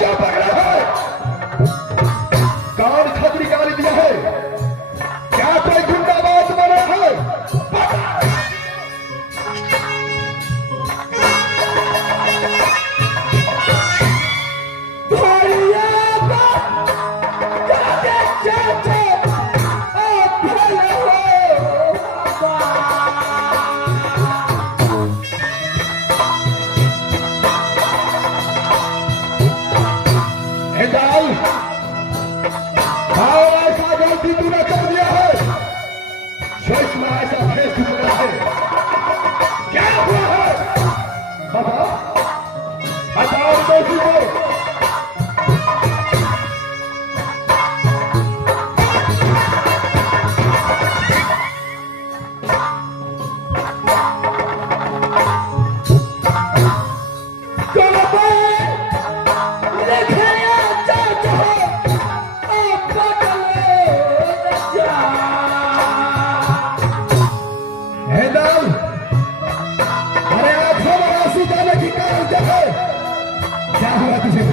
क्या पकड़ा है? कौन खतरी गाली दिया है? क्या कोई गुंडाबाज बना है? तूने कर दिया है, ऐसा फेस टूटा है। क्या हुआ है? बताओ बताओ दोषी को। क्या हुआ तुझे?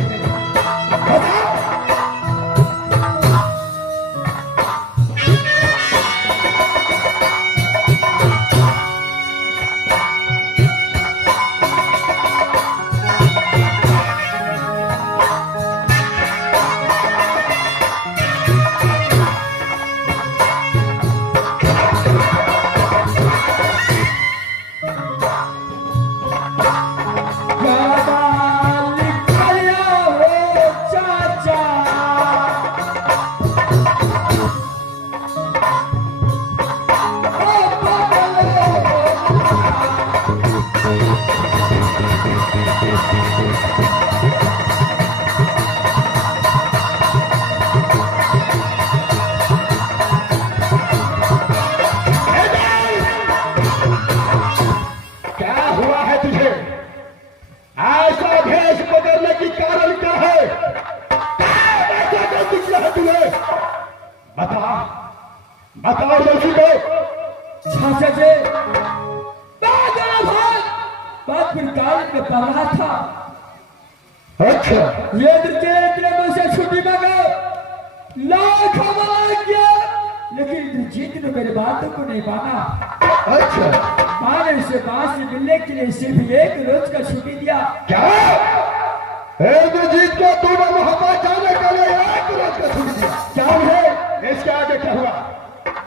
बता। बताओ दोषी को। चाचा जी बात फिर कॉलेज में पढ़ रहा था। अच्छा ये ने मुझसे छुट्टी मांगा, लाख मांग किया, लेकिन इंद्रजीत ने मेरी बातों को नहीं माना। अच्छा मैंने उसे बात से मिलने के लिए सिर्फ एक रोज का छुट्टी दिया। क्या इंद्रजीत को तूने मोहब्बत जाने के लिए एक रोज का छुट्टी दिया? क्या है इसके आगे क्या हुआ?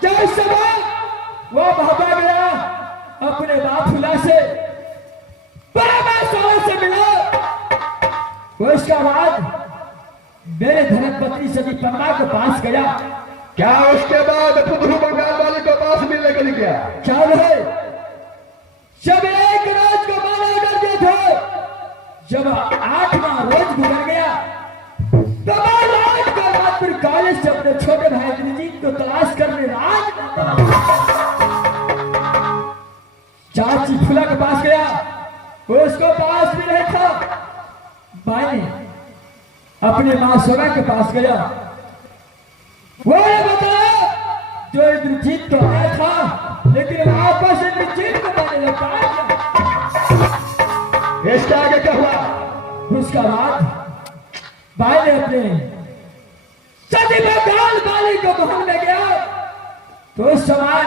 क्या सवाल? वो भागा गया अपने बाफुला से, से मिला। उसका बाद मेरे धर्मपत्नी सभी पन्ना के पास गया। क्या उसके बाद पुदरू बंगाल वाले के पास मिलने के लिए गया? क्या है जब एक रोज को माना कर दिया था, जब 8वां रोज गुजर गया तो आज के बाद फिर कॉलेज से अपने छोटे भाई इंद्रजीत को तलाश करने राज चाची फुला के पास गया। उसको पास भी नहीं था। भाई ने अपने मां सोना के पास गया। वो ये बताया जो इंद्रजीत तो आया था, लेकिन वापस इंद्रजीत को मैंने लौटा दिया। इसके आगे क्या हुआ? उसका बाद भाई ने अपने सदी बंगाल वाली को महल में गया तो उस समय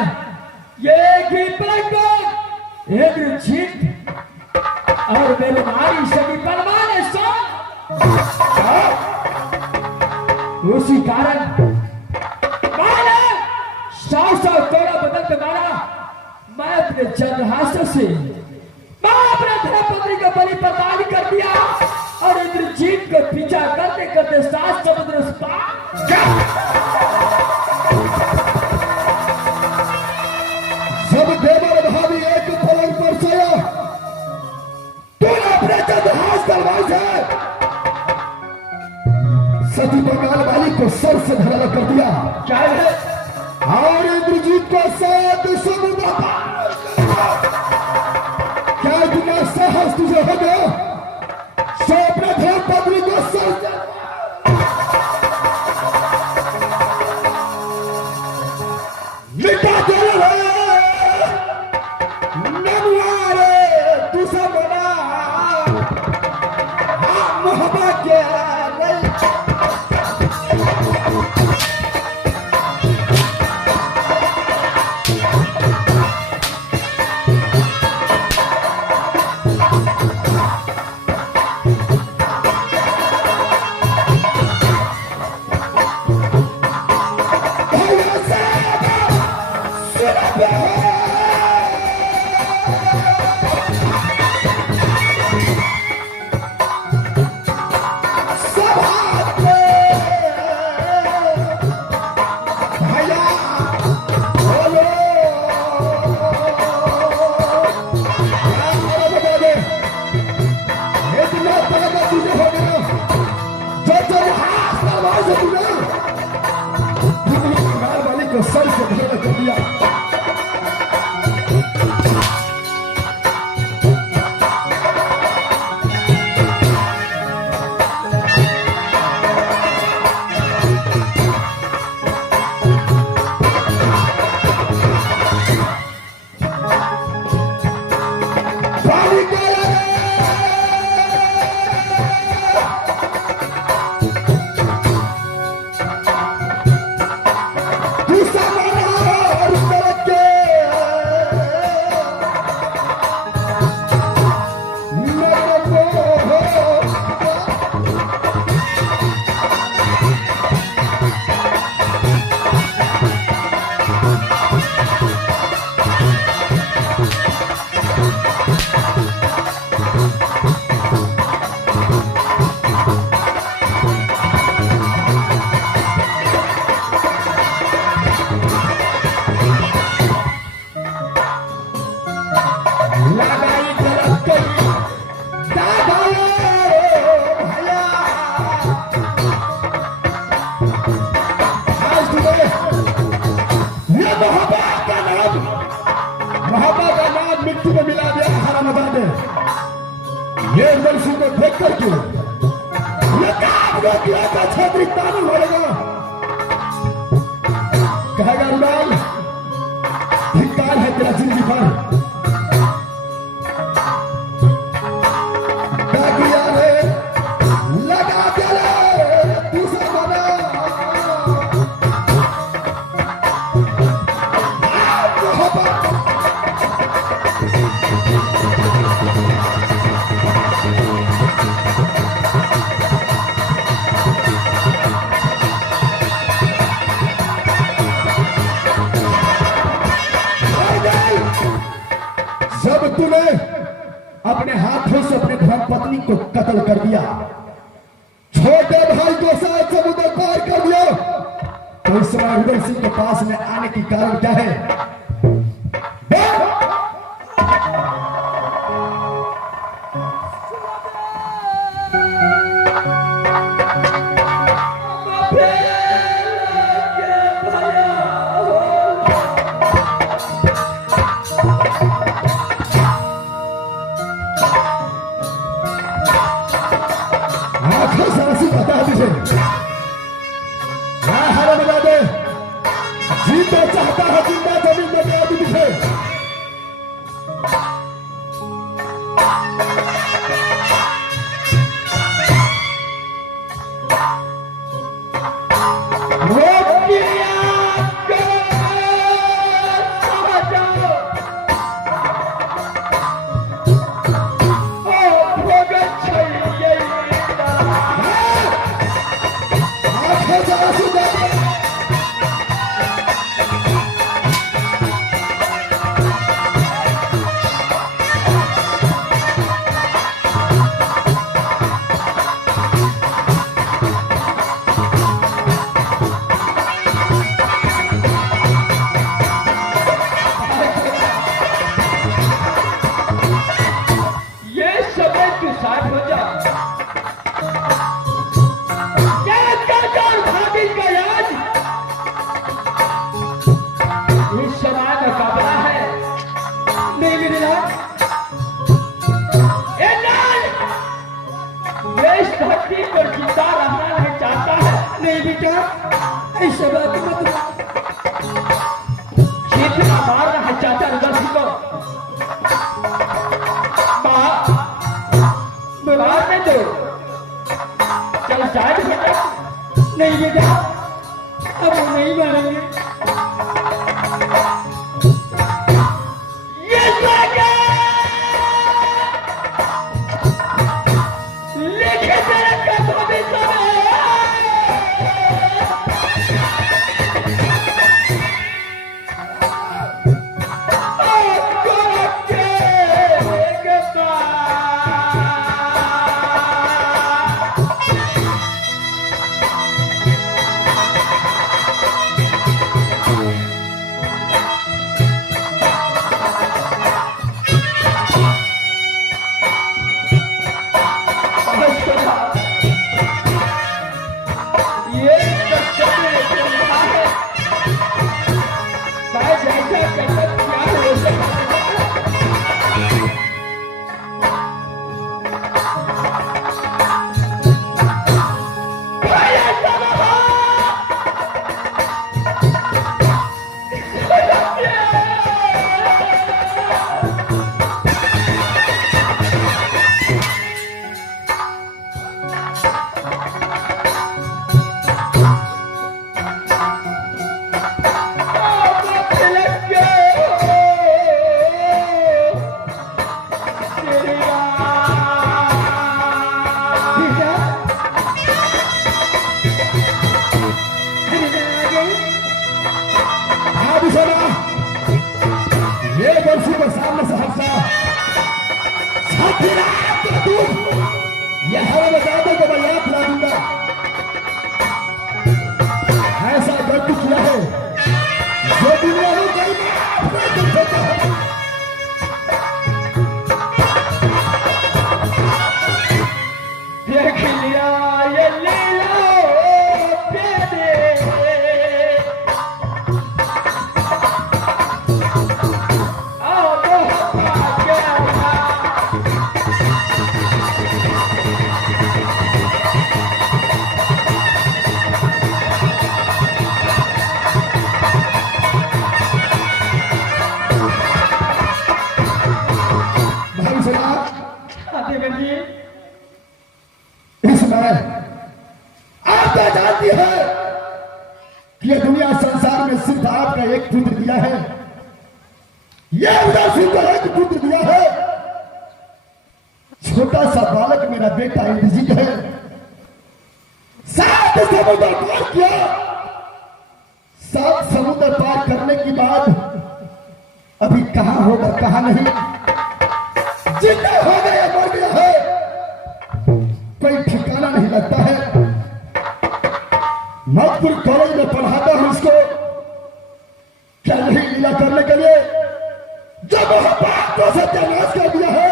ये एक ही पलक इंद्रजीत और मेरी नारी सभी परवान उसी कारण मैंने 100 तोड़ा बदल के मारा। मैं अपने चंद्रहासों से मैं अपने धर्मपत्नी को बलि प्रदान कर दिया और इंद्रजीत को पीछा करते करते 7 समुद्र पार। सब देवर भाभी एक पलंग पर सोया, तूने अपने चंद्रहास तलवार से सती बंगाल वाली को सर से धरा कर दिया। क्या है? और इंद्रजीत को 7 समुद्र पार। क्या इतना साहस तुझे हो गया? सो अपने धर्मपत्नी को सर से मिटा दे मोहब्बत के सर से भर कर दिया। मिट्टी में मिला दिया हरा मजा दे। ये बंसी को देख करके छेत्री तामिल होगा, कहेगा रुलाल धिक्कार है तेरा जिंदगी पर। लगा दिया दूसरा बना जब तूने अपने हाथों से अपने धर्मपत्नी को कत्ल कर दिया, छोटे भाई को साथ समुद्र पार कर दिया, तो इस समय उदय सिंह के पास में आने की कारण क्या है? बता दीजिए हरा बना दे, जीतना चाहता है जिंदा जमीन में दे दीजिए। ऐसा बात मत जीतना मार रहा है चाचा रुदल सिंह को, मारने दो, चल जाए बेटा। नहीं बेटा, अब वो नहीं मारेंगे। चाहते तो मैं याद ला दूंगा। ऐसा गलती किया है जो दुनिया में कहीं नहीं कर सकता है। देख लिया ये लीला तेरे, आओ तो भाग्य भाई साहब, देवर जी। इस समय आप क्या जानती है कि ये दुनिया संसार में सिर्फ आपका एक पुत्र दिया है। ये उधर सिर्फ एक पुत्र दिया है। छोटा सा बालक मेरा बेटा इंद्रजीत है। 7 समुद्र पार किया। 7 समुद्र पार करने के बाद अभी कहां होगा कहां नहीं, जितना हो गया मर गया है, कोई ठिकाना नहीं लगता है। मधुपुर कॉलेज में पढ़ाता हूं इसको, क्या नहीं लीला करने के लिए जब बात को सत्यानाश कर दिया है।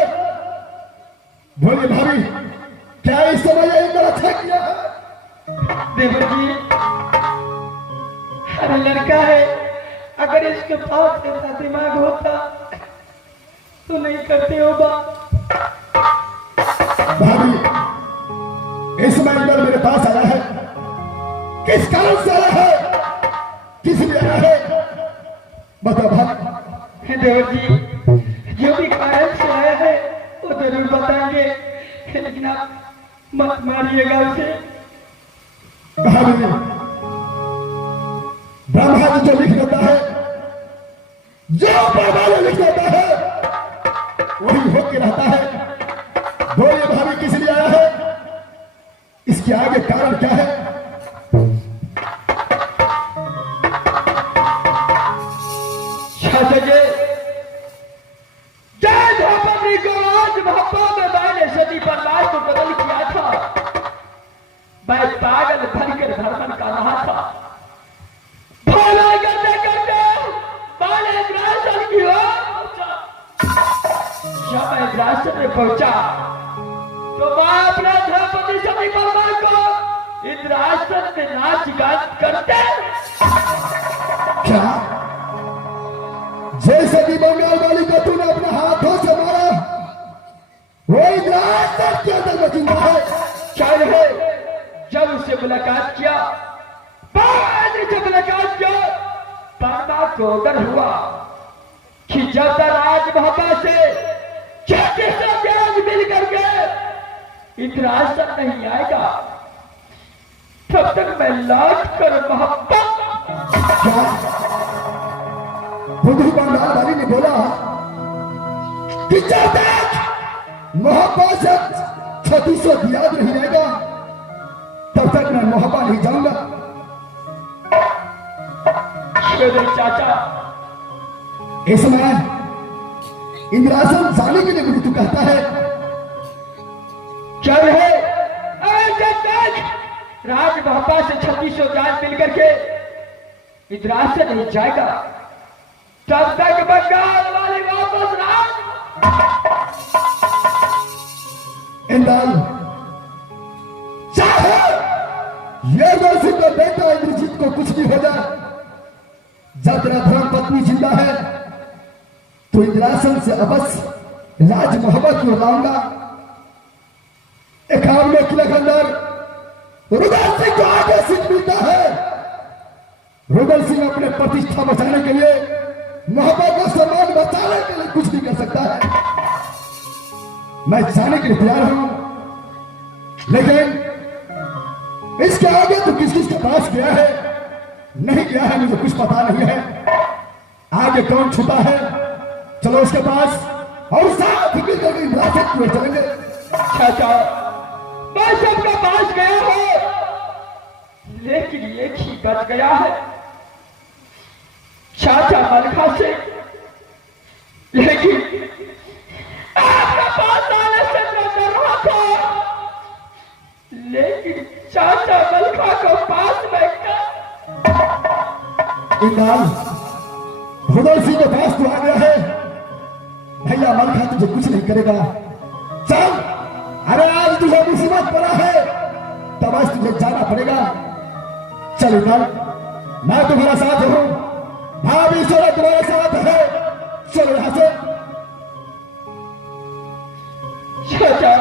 बोलिए भाभी, क्या इस समय यही मेरा अच्छा किया है? देवर जी, अरे लड़का है, अगर इसके पास ऐसा दिमाग होता तो नहीं करते हो बात। भाभी, इस महीने मेरे पास आया है, किस कारण से आया है, किस लिए आया है, बताओ भाभी। देवर जी, जो भी कारण से आया है वो जरूर बताएंगे, लेकिन आप मत मारिएगा उसे। भाभी, ब्रह्मा जी जो लिख देता है, जो ब्रह्मा जी लिख देता है वही होके रहता है। बोलिए भाभी, किस लिए आया है, इसके आगे कारण क्या है? जय द्रौपदी को आज भापा में मैंने सती परिवार को कत्ल किया था। मैं पागल बनकर धर्मन का रहा था। भोला करते करते मैंने इंद्रासन की ओर पहुंचा। जब मैं इंद्रासन में पहुंचा तो मैं अपने द्रौपदी सती परिवार को इंद्रासन में नाच गान करते। क्या जैसे कि बंगाल वाली को तूने अपने हाथों से मारा, वही इंद्रासन के अंदर में जिंदा है। चल है, जब उससे मुलाकात किया, बाद से मुलाकात किया, परमा को डर हुआ कि जब तक राज मोहब्बत से मिल करके इंद्रासन नहीं आएगा, तब तक मैं लौट कर मोहब्बत। क्या बुद्धू बंगाल वाली ने बोला कि जब तक मोहब्बत से 3600 याद नहीं रहेगा, तब तक मैं मोहब्बत नहीं जाऊंगा। मेरे चाचा, इस समय इंद्रासन जाने के लिए मुझे तू कहता है, चल है, जब तक राज मोहब्बत से 3600 जान मिल करके इंद्रासन नहीं जाएगा, तब तक बंगाल वाली वापस राज। इंद्र चाहे ये दोषी का बेटा इंद्रजीत को कुछ भी हो जाए, जब तेरा धर्म पत्नी जिंदा है तो इंद्रासन से अवश्य राज मोहब्बत को लाऊंगा। 51 किलो के अंदर रुदल सिंह को आगे सीट मिलता है। रुदल सिंह अपने प्रतिष्ठा बचाने के लिए, मोहब्बत का सम्मान बचाने के लिए कुछ भी कर सकता है। मैं जाने के लिए तैयार हूं, लेकिन इसके आगे तो किस किस के पास गया है नहीं गया है मुझे कुछ पता नहीं है। आगे कौन छुपा है, चलो उसके पास और साथ मिलकर विरासत में चलेंगे। चाचा, मैं सबके पास गया हूं, लेकिन एक ही बच गया है, चाचा मलखा से। लेकिन आपके पास आने से मैं डर रहा था लेकिन चाचा मलखा को पास में कर। इकबाल, भुदल सिंह के पास तू आ गया है। भैया मलखा तुझे कुछ नहीं करेगा। चल, अरे आज तुझे मुसीबत पड़ा है, तब आज तुझे जाना पड़ेगा। चल इकबाल, मैं तुम्हारा साथ हूं, भाभी सोना तुम्हारे साथ है। चलो यहां से। चाचा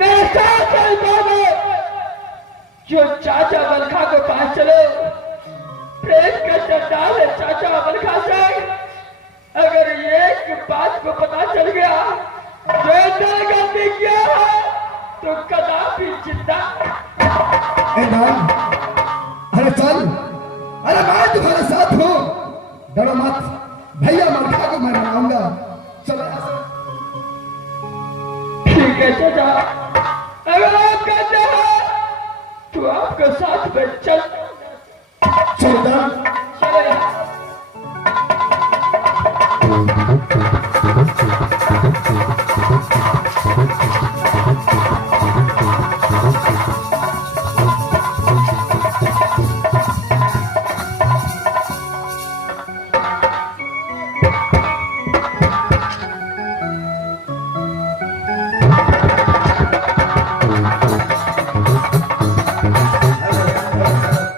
मेरे साथ चल बाबू, जो चाचा मलखा को पास चले, प्रेम का चंडाल है चाचा मलखा से। अगर एक बात को पता चल गया जो गलती किया है तो कदापि जिंदा। अरे चल, अरे मैं तुम्हारे साथ हूं, डरो मत। भैया मलखा को मैं मनाऊंगा। चलो यहां से। ठीक है चाचा, अगर आप कहते हैं तो आपके साथ में चल। चल